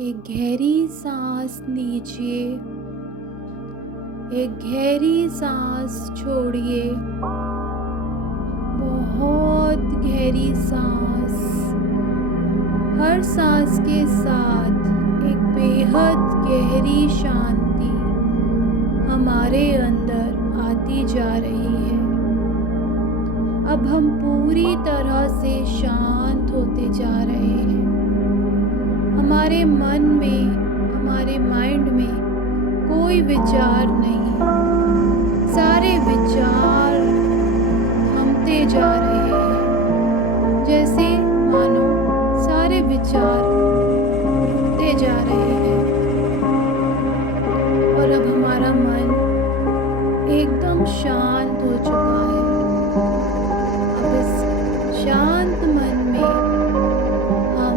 एक गहरी सांस लीजिए। एक गहरी सांस छोड़िए। बहुत गहरी सांस। हर सांस के साथ एक बेहद गहरी शांति हमारे अंदर आती जा रही है। अब हम पूरी तरह से शांत होते जा रहे हैं। हमारे मन में, हमारे माइंड में कोई विचार नहीं। सारे विचार थमते जा रहे हैं, जैसे मानो सारे विचार रुकते जा रहे हैं। और अब हमारा मन एकदम शांत हो चुका है। अब इस शांत मन में हम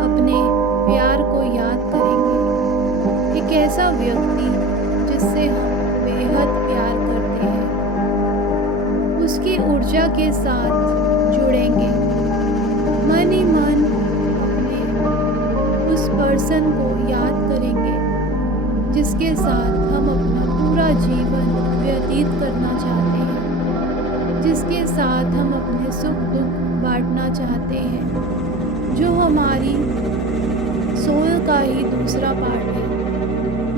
अपने प्यार को याद करेंगे। एक ऐसा व्यक्ति जिससे हम बेहद प्यार करते हैं, उसकी ऊर्जा के साथ जुड़ेंगे। मन ही मन अपने उस पर्सन को याद करेंगे जिसके साथ हम अपना पूरा जीवन व्यतीत करना चाहते हैं, जिसके साथ हम अपने सुख दुख बांटना चाहते हैं, जो हमारी सोल का ही दूसरा पार्ट है,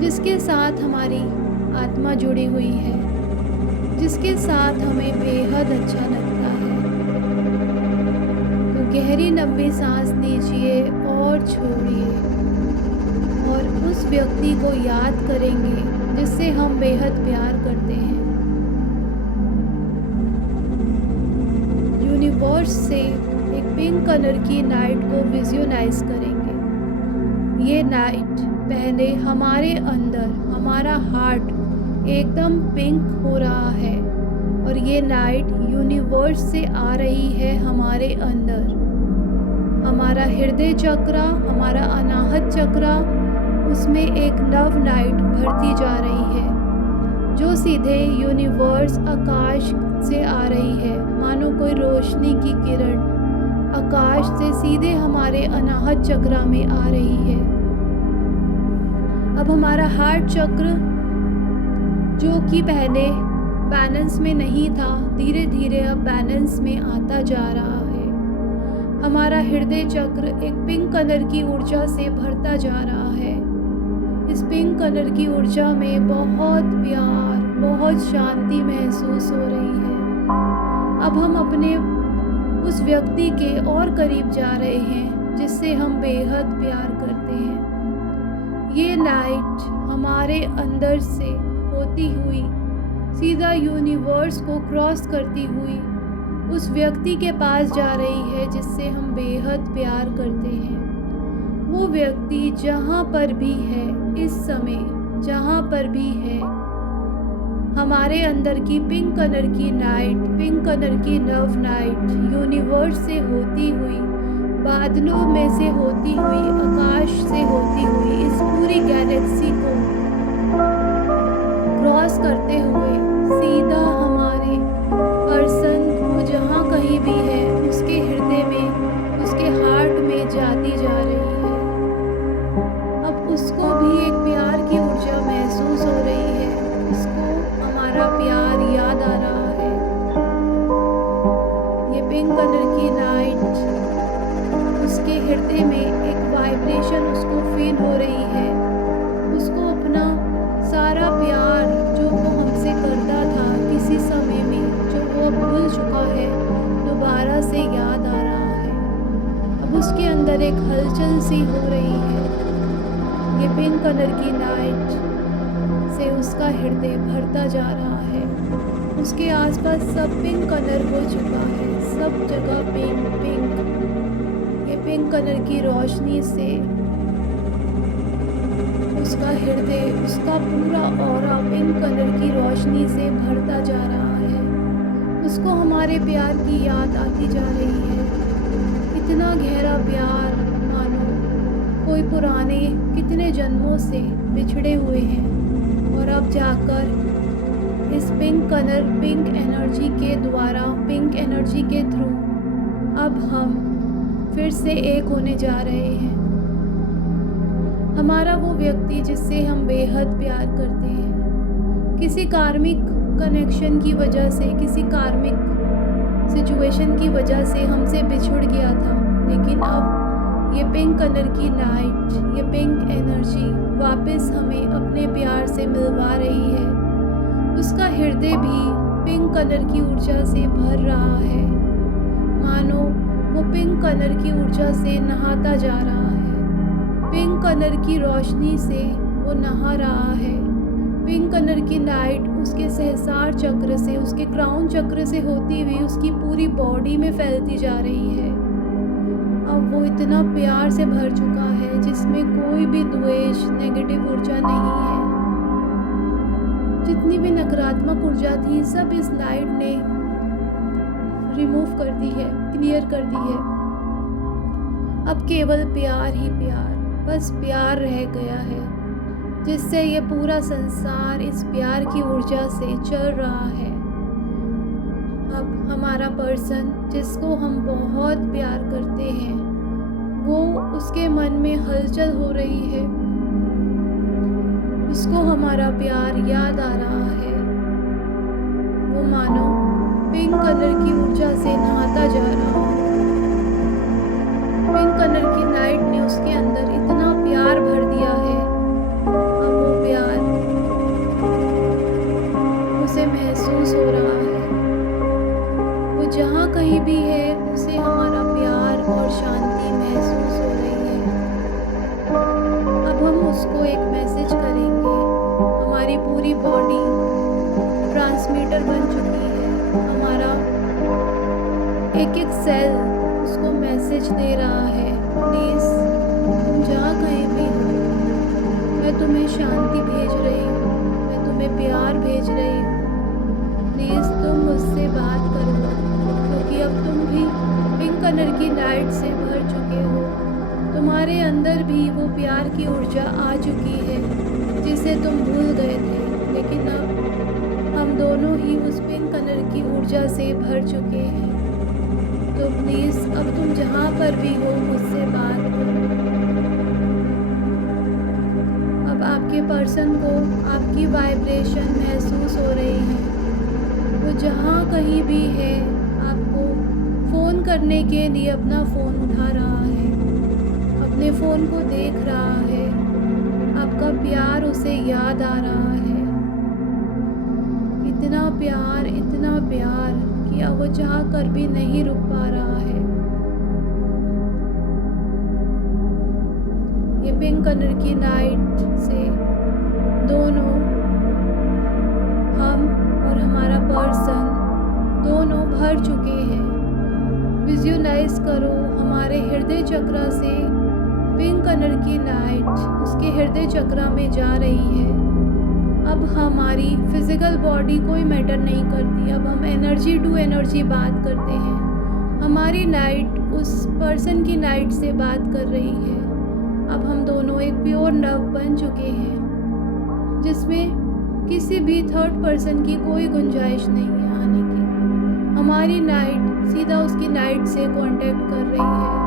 जिसके साथ हमारी आत्मा जुड़ी हुई है, जिसके साथ हमें बेहद अच्छा लगता है। तो गहरी लंबी सांस लीजिए और छोड़िए और उस व्यक्ति को याद करेंगे जिससे हम बेहद प्यार करते हैं। यूनिवर्स से एक पिंक कलर की लाइट को विजुअलाइज करेंगे। ये लाइट पहले हमारे अंदर, हमारा हार्ट एकदम पिंक हो रहा है और ये लाइट यूनिवर्स से आ रही है हमारे अंदर। हमारा हृदय चक्रा, हमारा अनाहत चक्रा, उसमें एक लव लाइट भरती जा रही है जो सीधे यूनिवर्स आकाश से आ रही है। मानो कोई रोशनी की किरण आकाश से सीधे हमारे अनाहत चक्रा में आ रही है। अब हमारा हार्ट चक्र, जो कि पहले बैलेंस में नहीं था, धीरे धीरे अब बैलेंस में आता जा रहा है। हमारा हृदय चक्र एक पिंक कलर की ऊर्जा से भरता जा रहा है। इस पिंक कलर की ऊर्जा में बहुत प्यार, बहुत शांति महसूस हो रही है। अब हम अपने उस व्यक्ति के और करीब जा रहे हैं जिससे हम बेहद प्यार करते हैं। ये लाइट हमारे अंदर से होती हुई सीधा यूनिवर्स को क्रॉस करती हुई उस व्यक्ति के पास जा रही है जिससे हम बेहद प्यार करते हैं। वो व्यक्ति जहाँ पर भी है इस समय, जहाँ पर भी है, हमारे अंदर की पिंक कलर की लाइट, पिंक कलर की लव लाइट यूनिवर्स से होती हुई, बादलों में से होती हुई, आकाश से होती हुई इस पूरी गैलेक्सी को क्रॉस करते हुए सीधा हमारे पर्सन को जहाँ कहीं भी है उसके हृदय में, उसके हार्ट में जाती जा रही है। अब उसको भी एक प्यार की ऊर्जा महसूस हो रही है। उसको हमारा प्यार याद आ रहा है। ये पिंक कलर की लाइट उसके हृदय में एक वाइब्रेशन उसको फील हो रही है। उसको अपना सारा प्यार जो वो हमसे करता था किसी समय में, जो वो भूल चुका है, दोबारा से याद आ रहा है। अब उसके अंदर एक हलचल सी हो रही है। ये पिंक कलर की लाइट से उसका हृदय भरता जा रहा है। उसके आसपास सब पिंक कलर हो चुका है, सब जगह पिंक पिंक। ये पिंक कलर की रोशनी से उसका हृदय, उसका पूरा ऑरा पिंक कलर की रोशनी से भरता जा रहा है। उसको हमारे प्यार की याद आती जा रही है। इतना गहरा प्यार, मानो कोई पुराने कितने जन्मों से बिछड़े हुए हैं और अब जाकर इस पिंक कलर, पिंक एनर्जी के द्वारा, पिंक एनर्जी के थ्रू अब हम फिर से एक होने जा रहे हैं। हमारा वो व्यक्ति जिससे हम बेहद प्यार करते हैं, किसी कार्मिक कनेक्शन की वजह से, किसी कार्मिक सिचुएशन की वजह से हमसे बिछुड़ गया था, लेकिन अब ये पिंक कलर की लाइट, ये पिंक एनर्जी वापस हमें अपने प्यार से मिलवा रही है। उसका हृदय भी पिंक कलर की ऊर्जा से भर रहा है, मानो वो पिंक कलर की ऊर्जा से नहाता जा रहा है। पिंक कलर की रोशनी से वो नहा रहा है। पिंक कलर की लाइट उसके सहस्रार चक्र से, उसके क्राउन चक्र से होती हुई उसकी पूरी बॉडी में फैलती जा रही है। अब वो इतना प्यार से भर चुका है जिसमें कोई भी द्वेष, नेगेटिव ऊर्जा नहीं है। जितनी भी नकारात्मक ऊर्जा थी सब इस लाइट ने रिमूव कर दी है, क्लियर कर दी है। अब केवल प्यार ही प्यार, बस प्यार रह गया है, जिससे ये पूरा संसार इस प्यार की ऊर्जा से चल रहा है। अब हमारा पर्सन जिसको हम बहुत प्यार करते हैं, वो उसके मन में हलचल हो रही है, उसको हमारा प्यार याद आ रहा है। वो मानो पिंक कलर की ऊर्जा से नहाता जा रहा है। पिंक कलर की लाइट ने उसके अंदर इतना प्यार भर दिया है। अब वो प्यार उसे महसूस हो रहा है। वो जहाँ कहीं भी है उसे हमारा प्यार और शांति महसूस हो रही है। अब हम उसको एक मैसेज करेंगे। हमारी पूरी बॉडी ट्रांसमीटर बन चुकी है। हमारा एक एक सेल उसको मैसेज दे रहा है, प्लीज़ तुम जहाँ कहीं भी हो, मैं तुम्हें शांति भेज रही हूँ, मैं तुम्हें प्यार भेज रही हूँ। प्लीज़ तुम मुझसे बात करो, क्योंकि अब तुम भी पिंक कलर की लाइट से भर चुके हो। तुम्हारे अंदर भी वो प्यार की ऊर्जा आ चुकी है जिसे तुम भूल गए थे, लेकिन अब हम दोनों ही उस पिंक कलर की ऊर्जा से भर चुके हैं। तो प्लीज़ अब तुम जहाँ पर भी हो मुझसे बात करो। अब आपके पर्सन को आपकी वाइब्रेशन महसूस हो रही है। वो जहाँ कहीं भी है आपको फ़ोन करने के लिए अपना फ़ोन उठा रहा है, अपने फ़ोन को देख रहा है। आपका प्यार उसे याद आ रहा है। इतना प्यार कि अब वो चाह कर भी नहीं रुक पा रहा है। ये पिंक कलर की लाइट से दोनों, हम और हमारा पर्सन दोनों भर चुके हैं। विजुअलाइज करो, हमारे हृदय चक्र से पिंक कलर की लाइट उसके हृदय चक्र में जा रही है। अब हमारी फिज़िकल बॉडी कोई मैटर नहीं करती। अब हम एनर्जी टू एनर्जी बात करते हैं। हमारी लाइट उस पर्सन की लाइट से बात कर रही है। अब हम दोनों एक प्योर लव बन चुके हैं, जिसमें किसी भी थर्ड पर्सन की कोई गुंजाइश नहीं है आने की। हमारी लाइट सीधा उसकी लाइट से कांटेक्ट कर रही है।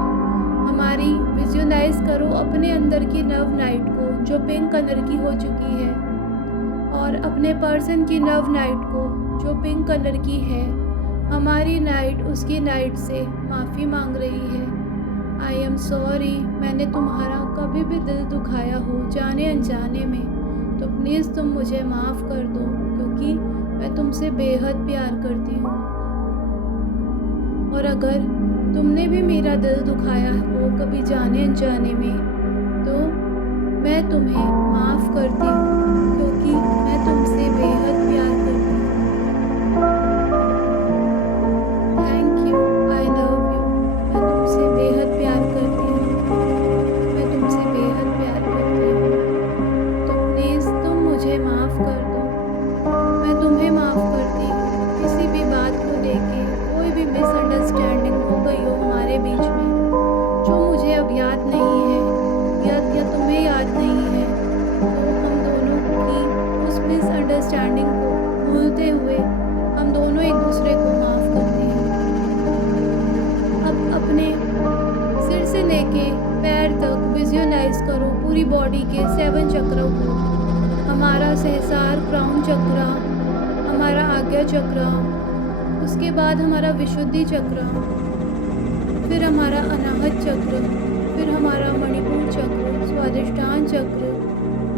हमारी विजुअलाइज करो अपने अंदर की लव लाइट को जो पिंक कलर की हो चुकी है, और अपने पर्सन की लव लाइट को जो पिंक कलर की है। हमारी लाइट उसकी लाइट से माफ़ी मांग रही है। आई एम सॉरी, मैंने तुम्हारा कभी भी दिल दुखाया हो जाने अनजाने में, तो प्लीज़ तुम मुझे माफ़ कर दो, क्योंकि मैं तुमसे बेहद प्यार करती हूँ। और अगर तुमने भी मेरा दिल दुखाया हो कभी जाने अनजाने में, तो मैं तुम्हें माफ़ करती हूँ, क्योंकि मैं तुमसे बेहद प्यार करती हूँ। Thank you, I love you. मैं तुमसे बेहद प्यार करती हूँ, मैं तुमसे बेहद प्यार करती हूँ। तो प्लीज़ तुम मुझे माफ़ कर दो। मैं तुम्हें माफ़ करती हूँ। किसी भी बात को लेके कोई भी मिसअंडरस्टैंडिंग हो गई हो हमारे बीच में, जो मुझे अब याद नहीं है या तुम्हें याद नहीं है, तो हम दोनों बॉडी के 7 चक्रों को, हमारा सहस्रार क्राउन चक्र, हमारा आज्ञा चक्र, उसके बाद हमारा विशुद्धि चक्र, फिर हमारा अनाहत चक्र, फिर हमारा मणिपुर चक्र, स्वादिष्टान चक्र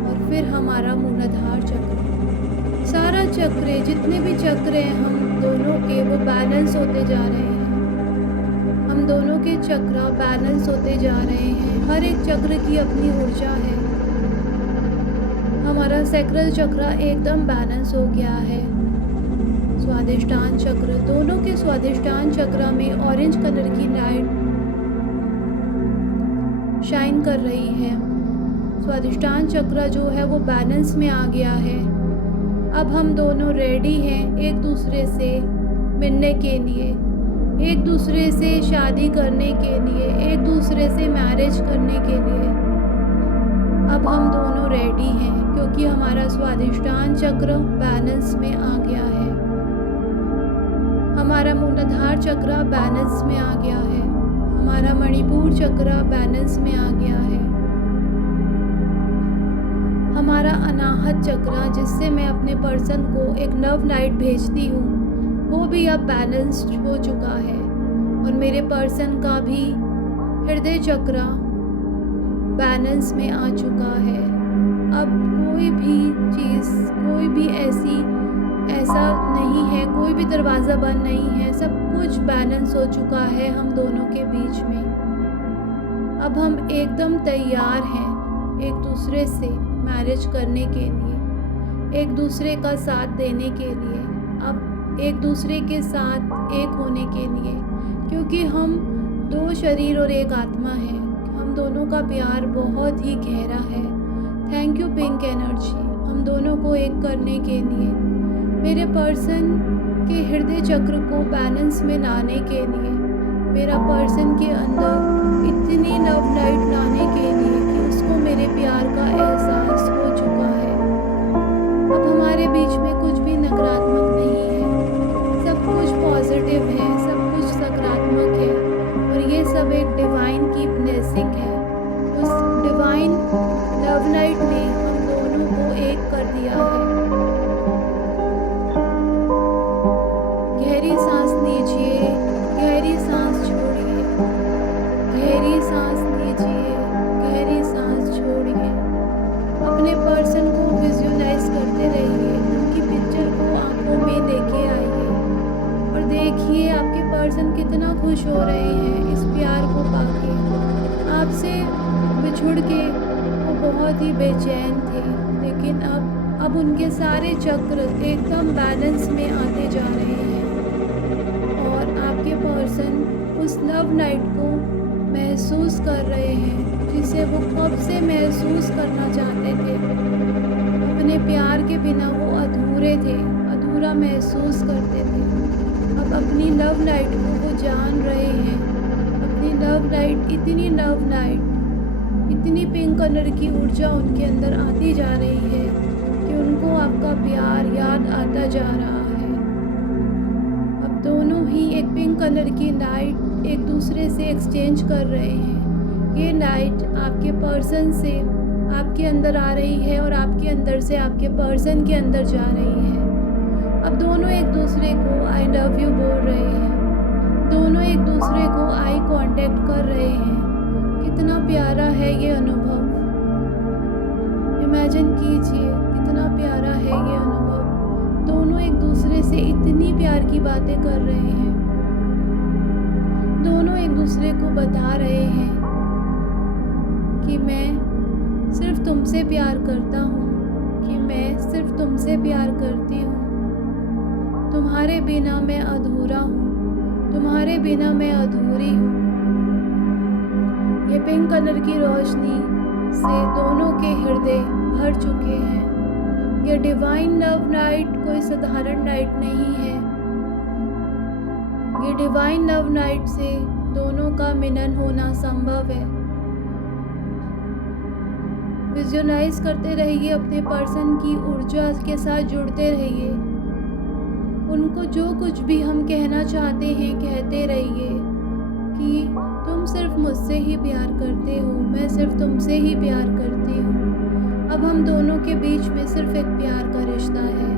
और फिर हमारा मूलाधार चक्र। सारा चक्र, जितने भी चक्र हैं हम दोनों के, वो बैलेंस होते जा रहे हैं। हम दोनों के चक्र बैलेंस होते जा रहे हैं। हर एक चक्र की अपनी ऊर्जा है। हमारा सैक्रल चक्र एकदम बैलेंस हो गया है। स्वादिष्टान चक्र, दोनों के स्वादिष्टान चक्र में ऑरेंज कलर की लाइट शाइन कर रही है। स्वादिष्टान चक्र जो है वो बैलेंस में आ गया है। अब हम दोनों रेडी हैं एक दूसरे से मिलने के लिए, एक दूसरे से शादी करने के लिए, एक दूसरे से मैरिज करने के लिए। अब हम दोनों रेडी हैं क्योंकि हमारा स्वादिष्टान चक्र बैलेंस में आ गया है। हमारा मूलाधार चक्र बैलेंस में आ गया है। हमारा मणिपुर चक्र बैलेंस में आ गया है। हमारा अनाहत चक्र, जिससे मैं अपने पर्सन को एक लव लाइट भेजती हूँ, वो भी अब बैलेंस्ड हो चुका है। और मेरे पर्सन का भी हृदय चक्र बैलेंस में आ चुका है। अब कोई भी चीज़, कोई भी ऐसा नहीं है, कोई भी दरवाज़ा बंद नहीं है। सब कुछ बैलेंस हो चुका है हम दोनों के बीच में। अब हम एकदम तैयार हैं एक दूसरे से मैरिज करने के लिए, एक दूसरे का साथ देने के लिए, अब एक दूसरे के साथ एक होने के लिए, क्योंकि हम 2 शरीर और एक आत्मा है। हम दोनों का प्यार बहुत ही गहरा है। थैंक यू पिंक एनर्जी, हम दोनों को एक करने के लिए, मेरे पर्सन के हृदय चक्र को बैलेंस में लाने के लिए, मेरा पर्सन के अंदर इतनी लव लाइट लाने के लिए कि उसको मेरे प्यार का एहसास हो चुका है। अब हमारे बीच में कुछ भी नकारात्मक नहीं है, सब कुछ पॉजिटिव है, सब कुछ सकारात्मक है। और ये सब एक डिवाइन की ब्लेसिंग है। उस डिवाइन लव लाइट ने हम दोनों को एक कर दिया है। गहरी सांस लीजिए, गहरी सांस छोड़िए, गहरी सांस लीजिए, गहरी सांस छोड़िए। अपने पर्सन को विजुअलाइज करते रहिए, उनकी पिक्चर को आंखों में लेके आइए और देखिए आपके पर्सन कितना खुश हो रहे हैं इस प्यार को पाके। आपसे बिछुड़ के वो बहुत ही बेचैन थे, लेकिन अब उनके सारे चक्र एकदम बैलेंस में आते जा रहे हैं और आपके पर्सन उस लव लाइट को महसूस कर रहे हैं जिसे वो कब से महसूस करना चाहते थे। अपने प्यार के बिना वो अधूरे थे, अधूरा महसूस करते थे। अब अपनी लव लाइट को वो जान रहे हैं। अपनी लव लाइट, इतनी लव लाइट, इतनी पिंक कलर की ऊर्जा उनके अंदर आती जा रही है कि उनको आपका प्यार याद आता जा रहा है। अब दोनों ही एक पिंक कलर की लाइट एक दूसरे से एक्सचेंज कर रहे हैं। ये लाइट आपके पर्सन से आपके अंदर आ रही है और आपके अंदर से आपके पर्सन के अंदर जा रही है। अब दोनों एक दूसरे को आई लव यू बोल रहे हैं। दोनों एक दूसरे को आई कांटेक्ट कर रहे हैं। कितना प्यारा है ये अनुभव। इमेजिन कीजिए कितना प्यारा है ये अनुभव। दोनों एक दूसरे से इतनी प्यार की बातें कर रहे हैं। दोनों एक दूसरे को बता रहे हैं कि मैं सिर्फ तुमसे प्यार करता हूँ, कि मैं सिर्फ तुमसे प्यार करती हूँ। तुम्हारे बिना मैं अधूरा हूँ, तुम्हारे बिना मैं अधूरी हूँ। ये पिंक कलर की रोशनी से दोनों के हृदय भर चुके हैं। ये डिवाइन लव लाइट कोई साधारण लाइट नहीं है। ये डिवाइन लव लाइट से दोनों का मिलन होना संभव है। विजुअलाइज करते रहिए, अपने पर्सन की ऊर्जा के साथ जुड़ते रहिए। उनको जो कुछ भी हम कहना चाहते हैं कहते रहिए कि तुम सिर्फ मुझसे ही प्यार करते हो, मैं सिर्फ तुमसे ही प्यार करती हूँ। अब हम दोनों के बीच में सिर्फ एक प्यार का रिश्ता है।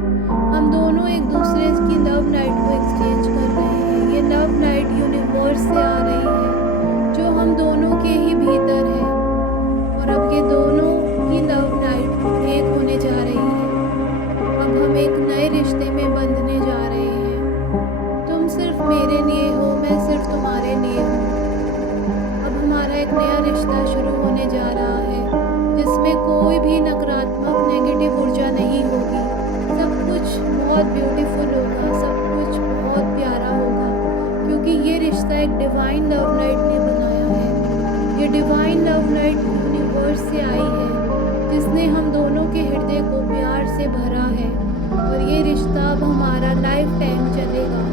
हम दोनों एक दूसरे की लव लाइट को एक्सचेंज कर रहे हैं। ये लव लाइट यूनिवर्स से आ रही है, जो हम दोनों के ही भीतर है। और अब ये दोनों ही लव लाइट एक होने जा रही है। अब हम एक नए रिश्ते में बंधने जा रहे हैं। तुम सिर्फ मेरे लिए हो, मैं सिर्फ तुम्हारे लिए हूँ। अब हमारा एक नया रिश्ता शुरू होने जा रहा है, जिसमें कोई भी नकारात्मक नेगेटिव ऊर्जा नहीं होगी। सब कुछ बहुत ब्यूटीफुल होगा, सब कुछ बहुत प्यारा होगा, क्योंकि ये रिश्ता एक डिवाइन लव लाइट ने बनाया है। ये डिवाइन लव लाइट यूनिवर्स से आई है, जिसने हम दोनों के हृदय को प्यार से भरा है। और ये रिश्ता अब हमारा लाइफ टाइम चलेगा।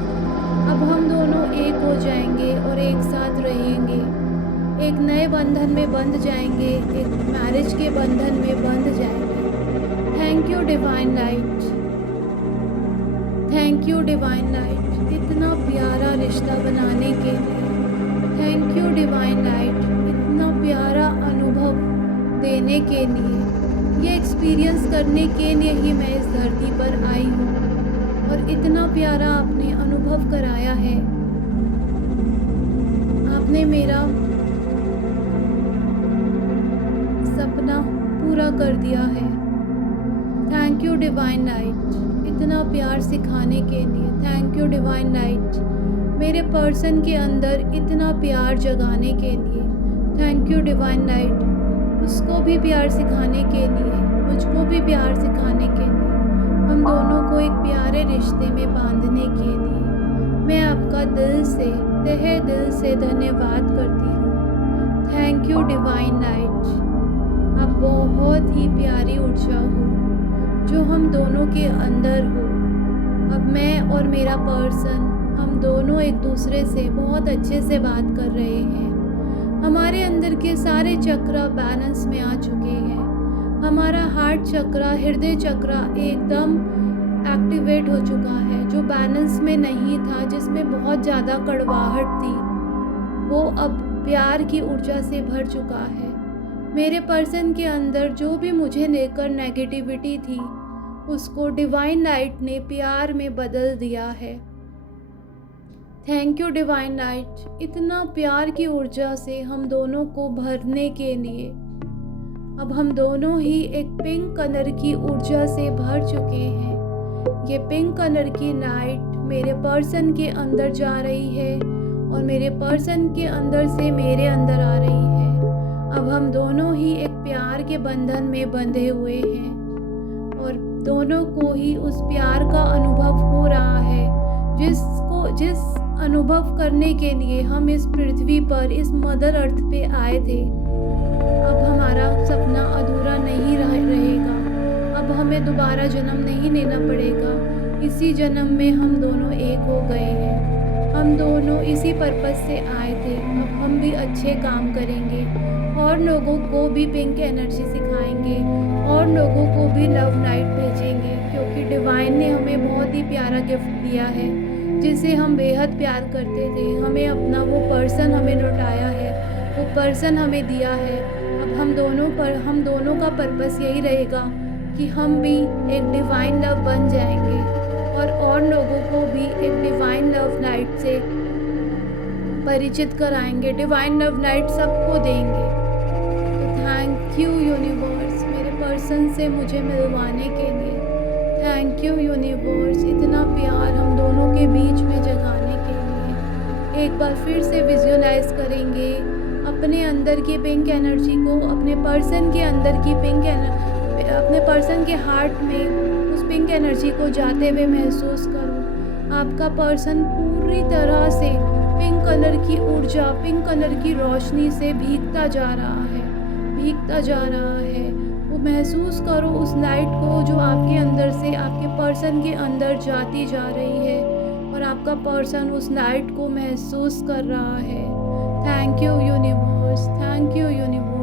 अब हम दोनों एक हो जाएंगे और एक साथ रहेंगे। एक नए बंधन में बंध जाएंगे, एक मैरिज के बंधन में बंध जाएंगे। Thank you divine light, thank you divine light, इतना प्यारा रिश्ता बनाने के लिए। थैंक यू डिवाइन लाइट, इतना प्यारा अनुभव देने के लिए। ये एक्सपीरियंस करने के लिए ही मैं इस धरती पर आई हूँ, और इतना प्यारा आपने अनुभव कराया है। आपने मेरा सपना पूरा कर दिया है। थैंक यू डिवाइन लाइट, इतना प्यार सिखाने के लिए। थैंक यू डिवाइन लाइट, मेरे पर्सन के अंदर इतना प्यार जगाने के लिए। थैंक यू डिवाइन लाइट, उसको भी प्यार सिखाने के लिए, मुझको भी प्यार सिखाने के लिए, हम दोनों को एक प्यारे रिश्ते में बांधने के लिए। मैं आपका दिल से, तहे दिल से धन्यवाद करती हूँ। थैंक यू डिवाइन लाइट, आप बहुत ही प्यारी ऊर्जा हो, जो हम दोनों के अंदर हो। अब मैं और मेरा पर्सन, हम दोनों एक दूसरे से बहुत अच्छे से बात कर रहे हैं। हमारे अंदर के सारे चक्र बैलेंस में आ चुके हैं। हमारा हार्ट चक्र, हृदय चक्र एकदम एक्टिवेट हो चुका है। जो बैलेंस में नहीं था, जिसमें बहुत ज़्यादा कड़वाहट थी, वो अब प्यार की ऊर्जा से भर चुका है। मेरे पर्सन के अंदर जो भी मुझे लेकर नेगेटिविटी थी, उसको डिवाइन लाइट ने प्यार में बदल दिया है। थैंक यू डिवाइन लाइट, इतना प्यार की ऊर्जा से हम दोनों को भरने के लिए। अब हम दोनों ही एक पिंक कलर की ऊर्जा से भर चुके हैं। ये पिंक कलर की लाइट मेरे पर्सन के अंदर जा रही है, और मेरे पर्सन के अंदर से मेरे अंदर आ रही है। अब हम दोनों ही एक प्यार के बंधन में बंधे हुए हैं, और दोनों को ही उस प्यार का अनुभव हो रहा है, जिस अनुभव करने के लिए हम इस पृथ्वी पर, इस मदर अर्थ पे आए थे। अब हमारा सपना अधूरा नहीं रहेगा। अब हमें दोबारा जन्म नहीं लेना पड़ेगा। इसी जन्म में हम दोनों एक हो गए हैं। हम दोनों इसी पर्पस से आए थे। अब हम भी अच्छे काम करेंगे, और लोगों को भी पिंक एनर्जी सिखाएंगे, और लोगों को भी लव लाइट भेजेंगे, क्योंकि डिवाइन ने हमें बहुत ही प्यारा गिफ्ट दिया है, जिसे हम बेहद प्यार करते थे। हमें अपना वो पर्सन हमें लौटाया है, वो पर्सन हमें दिया है। अब हम दोनों का पर्पस यही रहेगा कि हम भी एक डिवाइन लव बन जाएंगे, और लोगों को भी एक डिवाइन लव लाइट से परिचित कराएंगे। डिवाइन लव लाइट सबको देंगे। तो थैंक यू यूनिवर्स, मेरे पर्सन से मुझे मिलवाने के लिए। थैंक यू यूनिवर्स, इतना प्यार हम दोनों के बीच में जगाने के लिए। एक बार फिर से विजुअलाइज करेंगे अपने अंदर की पिंक एनर्जी को, अपने पर्सन के अंदर की अपने पर्सन के हार्ट में उस पिंक एनर्जी को जाते हुए महसूस करो। आपका पर्सन पूरी तरह से पिंक कलर की ऊर्जा, पिंक कलर की रोशनी से भीगता जा रहा है, भीगता जा रहा है। वो महसूस करो उस लाइट को, जो आपके अंदर से आपके पर्सन के अंदर जाती जा रही है, और आपका पर्सन उस लाइट को महसूस कर रहा है। Thank you universe, thank you universe.